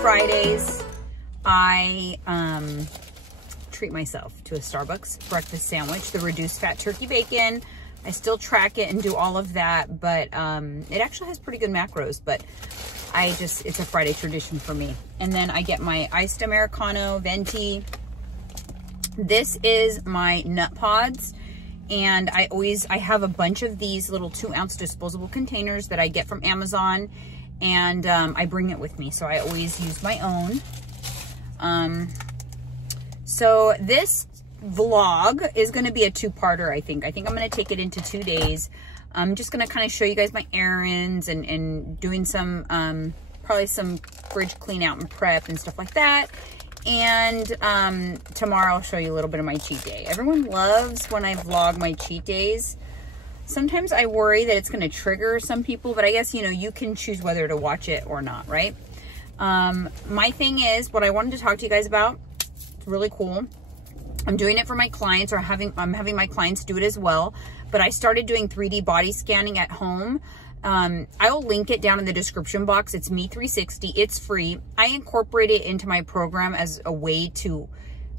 Fridays, I treat myself to a Starbucks breakfast sandwich, the reduced fat turkey bacon. I still track it and do all of that, but it actually has pretty good macros, but it's a Friday tradition for me. And then I get my iced Americano venti. This is my nut pods. And I have a bunch of these little 2-ounce disposable containers that I get from Amazon, and I bring it with me. So I always use my own. So this vlog is going to be a 2-parter, I think. I think I'm going to take it into 2 days. I'm just going to kind of show you guys my errands and doing some, probably some fridge clean out and prep and stuff like that. And tomorrow I'll show you a little bit of my cheat day. Everyone loves when I vlog my cheat days. Sometimes I worry that it's going to trigger some people, but I guess, you know, you can choose whether to watch it or not, right? My thing is, what I wanted to talk to you guys about, it's really cool. I'm doing it for my clients, or I'm having my clients do it as well. But I started doing 3D body scanning at home. I'll link it down in the description box. It's Me360. It's free. I incorporate it into my program as a way to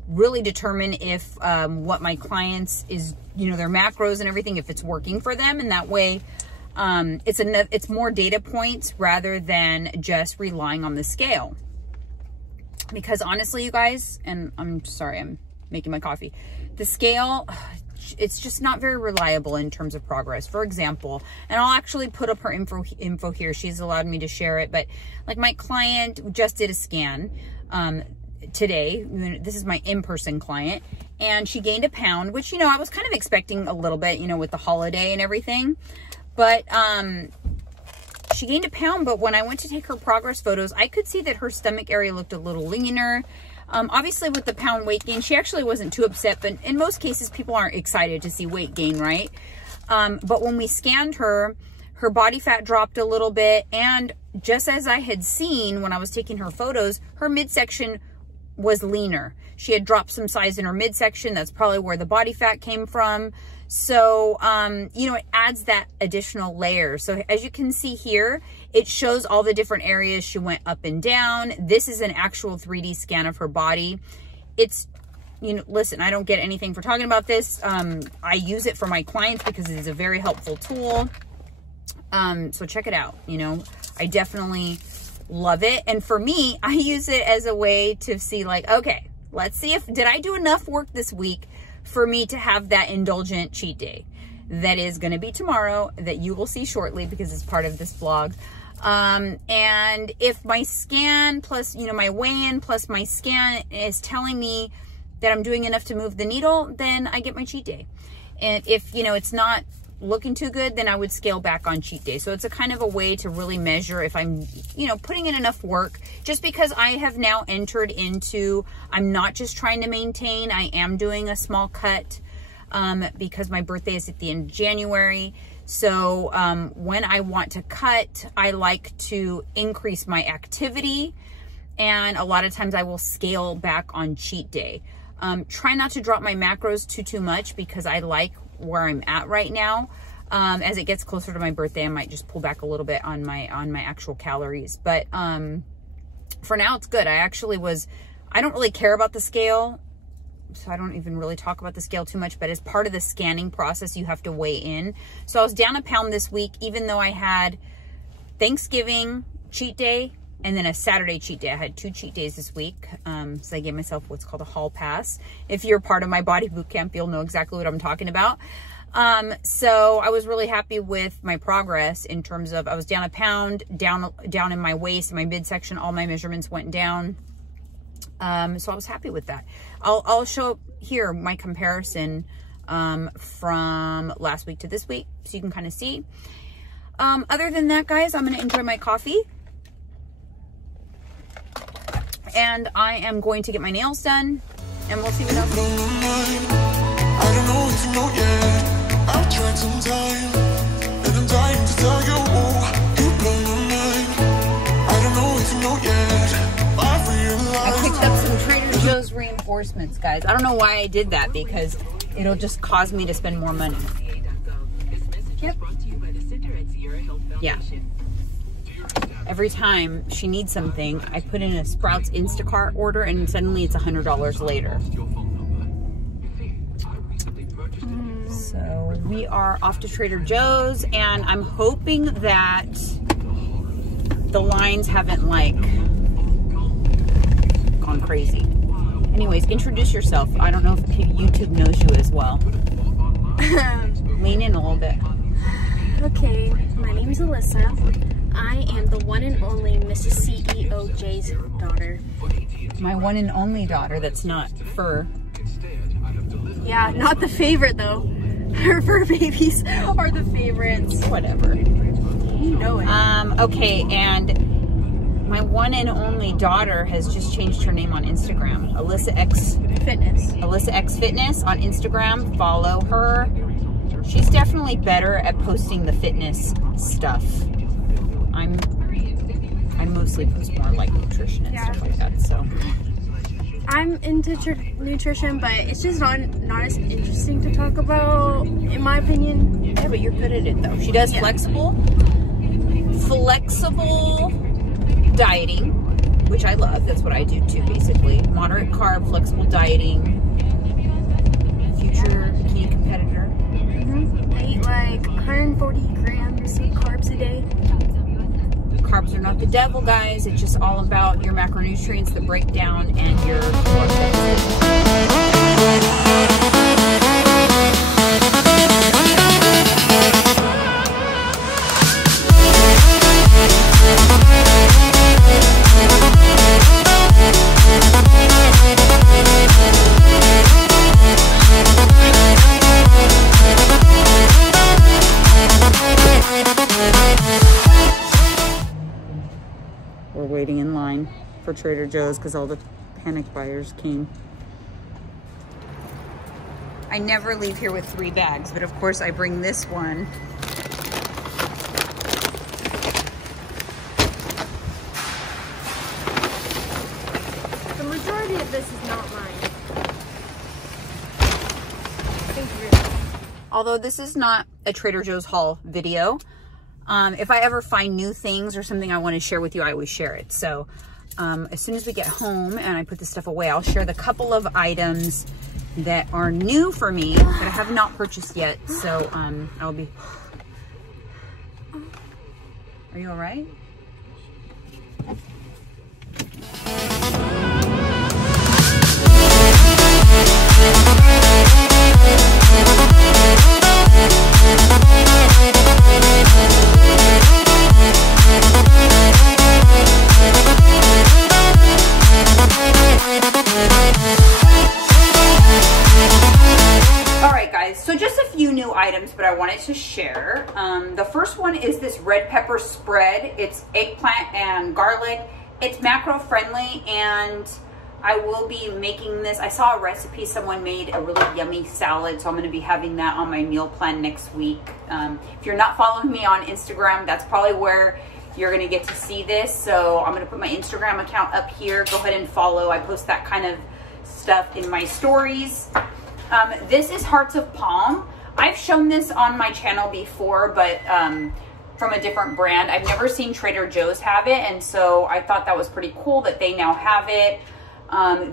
really determine if what my clients is, you know, their macros and everything, if it's working for them. And that way, it's more data points rather than just relying on the scale. Because honestly, you guys, and I'm sorry, I'm making my coffee. The scale, it's just not very reliable in terms of progress. For example, and I'll actually put up her info here. She's allowed me to share it, but like my client just did a scan today. This is my in-person client, and she gained 1 pound, which, you know, I was kind of expecting a little bit, you know, with the holiday and everything. But she gained 1 pound, but when I went to take her progress photos, I could see that her stomach area looked a little leaner. Obviously with the pound weight gain, she actually wasn't too upset, but in most cases, people aren't excited to see weight gain, right? But when we scanned her, her body fat dropped a little bit. And just as I had seen when I was taking her photos, her midsection was leaner. She had dropped some size in her midsection. That's probably where the body fat came from. So, you know, it adds that additional layer. So as you can see here, it shows all the different areas she went up and down. This is an actual 3D scan of her body. It's, you know, listen, I don't get anything for talking about this. I use it for my clients because it is a very helpful tool. So check it out. You know, I definitely love it. And for me, I use it as a way to see, like, okay, let's see did I do enough work this week for me to have that indulgent cheat day that is going to be tomorrow, that you will see shortly because it's part of this vlog. And if my scan plus, you know, my weigh-in plus my scan is telling me that I'm doing enough to move the needle, then I get my cheat day. And if, you know, it's not looking too good, then I would scale back on cheat day. So it's a kind of a way to really measure if I'm, you know, putting in enough work, just because I have now entered into, I'm not just trying to maintain, I am doing a small cut, because my birthday is at the end of January. So, when I want to cut, I like to increase my activity. And a lot of times I will scale back on cheat day. Try not to drop my macros too much, because I like where I'm at right now. As it gets closer to my birthday, I might just pull back a little bit on my actual calories. But for now, it's good. I don't really care about the scale, so I don't even really talk about the scale too much. But as part of the scanning process, you have to weigh in. So I was down 1 pound this week, even though I had Thanksgiving cheat day and then a Saturday cheat day. I had 2 cheat days this week. So I gave myself what's called a hall pass. If you're part of my body boot camp, you'll know exactly what I'm talking about. So I was really happy with my progress in terms of, I was down 1 pound, down in my waist, my midsection, all my measurements went down. So I was happy with that. I'll show here my comparison, from last week to this week, so you can kind of see. Other than that, guys, I'm going to enjoy my coffee. And I am going to get my nails done, and we'll see what else. I don't know what to know yet. I've tried some time, and I'm dying to tell you, you blow my mind. I don't know what to know yet. I picked up some Trader Joe's reinforcements, guys. I don't know why I did that, because it'll just cause me to spend more money. Yep. Yeah. every time she needs something, I put in a Sprouts Instacart order and suddenly it's $100 later. So we are off to Trader Joe's, and I'm hoping that the lines haven't like gone crazy. Anyways, introduce yourself. I don't know if YouTube knows you as well. Lean in a little bit. Okay, my name's Alyssa. I am the one and only Mrs. CEO J's daughter. My one and only daughter that's not fur. Yeah, not the favorite though. Her fur babies are the favorites. Whatever. You know it. Okay, and my one and only daughter has just changed her name on Instagram. Alyssa X Fitness. Alyssa X Fitness on Instagram. Follow her. She's definitely better at posting the fitness stuff. I mostly post more like nutrition and stuff like that. So I'm into nutrition, but it's just not as interesting to talk about, in my opinion. yeah, but you're good at it though. She does flexible dieting, which I love. That's what I do too, basically. Moderate carb, flexible dieting. Future bikini competitor. I eat like 140 grams of carbs a day. Carbs are not the devil, guys. It's just all about your macronutrients that break down and your We're waiting in line for Trader Joe's because all the panic buyers came. I never leave here with 3 bags, but of course I bring this one. The majority of this is not mine. Thank you. Although this is not a Trader Joe's haul video, if I ever find new things or something I want to share with you, I always share it. So as soon as we get home and I put this stuff away, I'll share the couple of items that are new for me that I have not purchased yet. So I'll be... Are you all right? Items, but I wanted to share. The first one is this red pepper spread. It's eggplant and garlic. It's macro friendly, and I will be making this. I saw a recipe, someone made a really yummy salad, so I'm going to be having that on my meal plan next week. If you're not following me on Instagram, that's probably where you're going to get to see this. So I'm going to put my Instagram account up here. Go ahead and follow. I post that kind of stuff in my stories. This is Hearts of Palm. I've shown this on my channel before, but from a different brand. I've never seen Trader Joe's have it, and so I thought that was pretty cool that they now have it.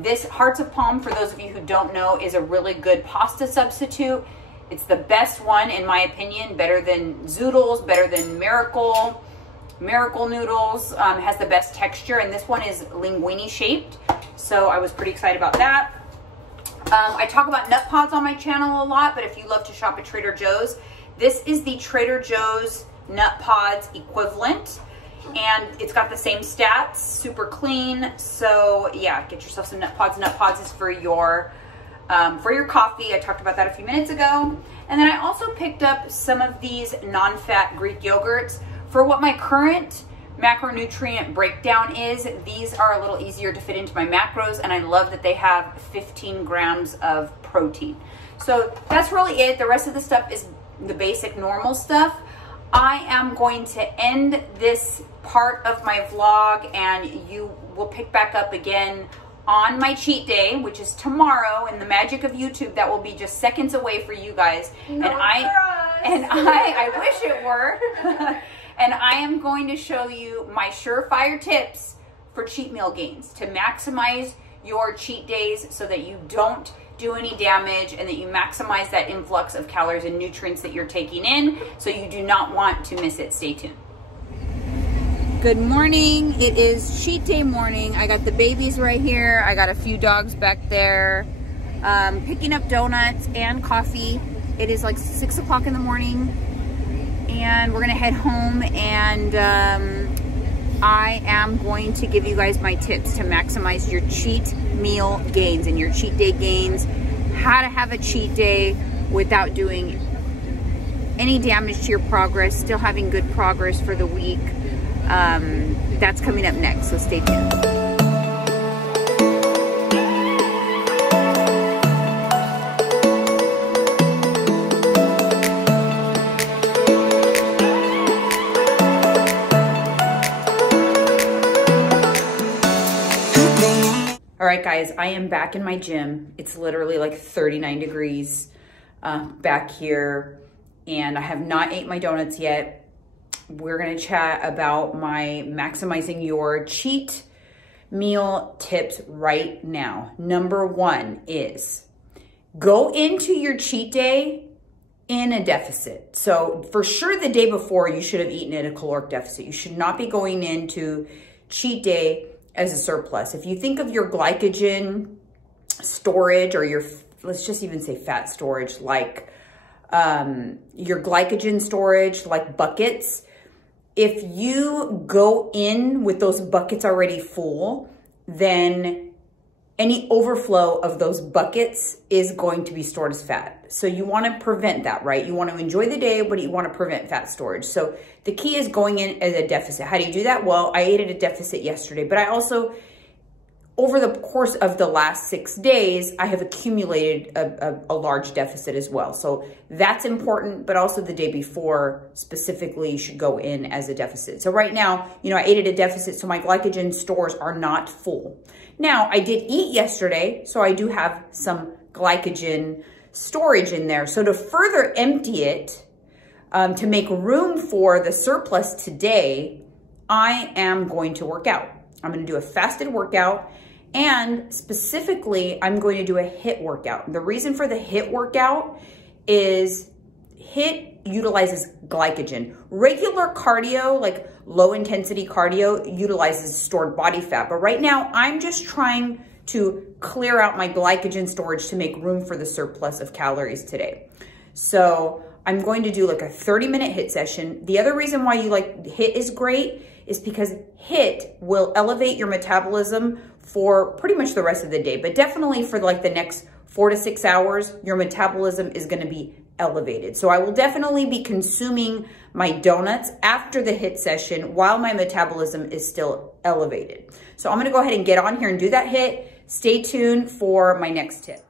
This Hearts of Palm, for those of you who don't know, is a really good pasta substitute. It's the best one, in my opinion, better than Zoodles, better than Miracle noodles, has the best texture, and this one is linguine shaped, so I was pretty excited about that. I talk about nut pods on my channel a lot, but if you love to shop at Trader Joe's, this is the Trader Joe's nut pods equivalent, and it's got the same stats, super clean. So yeah, get yourself some nut pods. Nut pods is for your coffee. I talked about that a few minutes ago. And then I also picked up some of these non-fat Greek yogurts. For what my current macronutrient breakdown is, these are a little easier to fit into my macros, and I love that they have 15 grams of protein. So that's really it. The rest of the stuff is the basic normal stuff. I am going to end this part of my vlog, and you will pick back up again on my cheat day, which is tomorrow, and the magic of YouTube, that will be just seconds away for you guys. I wish it were. and I am going to show you my surefire tips for cheat meal gains to maximize your cheat days so that you don't do any damage and that you maximize that influx of calories and nutrients that you're taking in, so you do not want to miss it. Stay tuned. Good morning. It is cheat day morning. I got the babies right here. I got a few dogs back there. Picking up donuts and coffee. It is like 6 o'clock in the morning and we're gonna head home, and I am going to give you guys my tips to maximize your cheat meal gains and your cheat day gains, how to have a cheat day without doing any damage to your progress, still having good progress for the week. That's coming up next, so stay tuned. All right, guys, I am back in my gym. It's literally like 39 degrees back here, and I have not ate my donuts yet. We're gonna chat about my maximizing your cheat meal tips right now. Number one is go into your cheat day in a deficit. So for sure the day before you should have eaten at a caloric deficit. You should not be going into cheat day as a surplus. If you think of your glycogen storage, or your, let's just even say fat storage, like your glycogen storage, like buckets, if you go in with those buckets already full, then any overflow of those buckets is going to be stored as fat. So you want to prevent that, right? You want to enjoy the day, but you want to prevent fat storage. So the key is going in as a deficit. How do you do that? Well, I ate at a deficit yesterday, but I also, over the course of the last 6 days, I have accumulated a large deficit as well. So that's important, but also the day before specifically you should go in as a deficit. So right now, you know, I ate at a deficit, so my glycogen stores are not full. Now, I did eat yesterday, so I do have some glycogen storage in there. So to further empty it, to make room for the surplus today, I am going to work out. I'm going to do a fasted workout, and specifically, I'm going to do a HIIT workout. The reason for the HIIT workout is HIIT utilizes glycogen. Regular cardio, like low intensity cardio, utilizes stored body fat. But right now, I'm just trying to clear out my glycogen storage to make room for the surplus of calories today. So I'm going to do like a 30-minute HIIT session. The other reason why you like HIIT is great is because HIIT will elevate your metabolism for pretty much the rest of the day, but definitely for like the next 4 to 6 hours, your metabolism is gonna be elevated. So I will definitely be consuming my donuts after the HIIT session while my metabolism is still elevated. So I'm gonna go ahead and get on here and do that HIIT. Stay tuned for my next tip.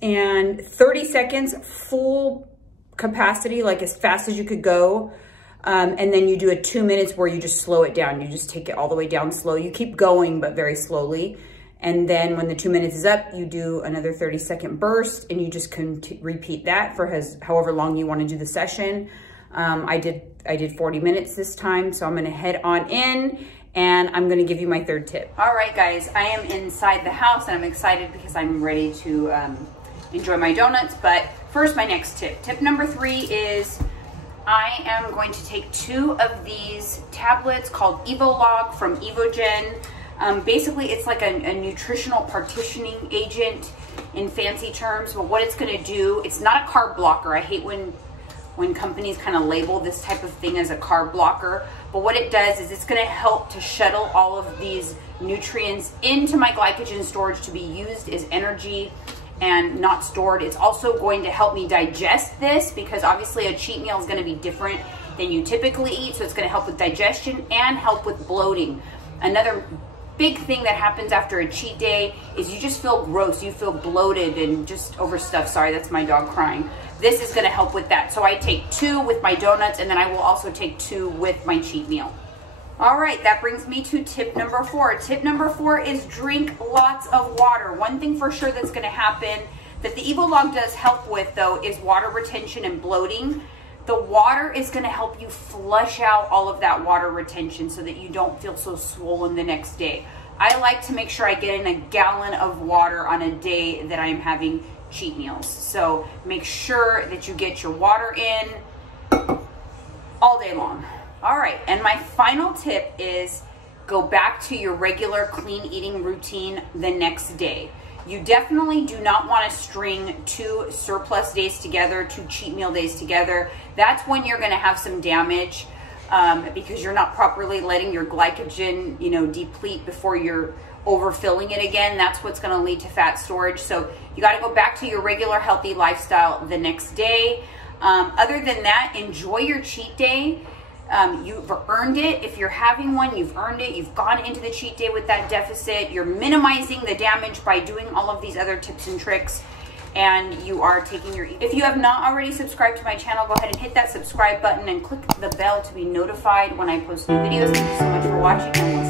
And 30 seconds, full capacity, like as fast as you could go. And then you do a 2 minutes where you just slow it down. You just take it all the way down slow. You keep going, but very slowly. And then when the 2 minutes is up, you do another 30-second burst, and you just repeat that for however long you want to do the session. I did 40 minutes this time, so I'm gonna head on in, and I'm gonna give you my third tip. All right, guys, I am inside the house, and I'm excited because I'm ready to enjoy my donuts. But first, my next tip. Tip number 3 is I am going to take 2 of these tablets called Evolog from Evolog. Basically, it's like a nutritional partitioning agent in fancy terms, but what it's gonna do, it's not a carb blocker. I hate when when companies kind of label this type of thing as a carb blocker. But what it does is it's going to help to shuttle all of these nutrients into my glycogen storage to be used as energy and not stored. It's also going to help me digest this, because obviously a cheat meal is going to be different than you typically eat. So it's going to help with digestion and help with bloating. Another big thing that happens after a cheat day is you just feel gross. You feel bloated and just overstuffed. Sorry, that's my dog crying. This is going to help with that. So I take 2 with my donuts, and then I will also take 2 with my cheat meal. All right, that brings me to tip number 4. Tip number 4 is drink lots of water. One thing for sure that's going to happen that the Evolog does help with, though, is water retention and bloating. The water is going to help you flush out all of that water retention so that you don't feel so swollen the next day. I like to make sure I get in a gallon of water on a day that I am having cheat meals. So make sure that you get your water in all day long. All right, and my final tip is go back to your regular clean eating routine the next day. You definitely do not want to string 2 surplus days together, 2 cheat meal days together. That's when you're going to have some damage because you're not properly letting your glycogen, deplete before you're overfilling it again. That's what's going to lead to fat storage. So you got to go back to your regular healthy lifestyle the next day. Other than that, enjoy your cheat day. You've earned it. If you're having one, you've earned it. You've gone into the cheat day with that deficit. You're minimizing the damage by doing all of these other tips and tricks, and you are taking your... If you have not already subscribed to my channel, go ahead and hit that subscribe button and click the bell to be notified when I post new videos. Thank you so much for watching, and we'll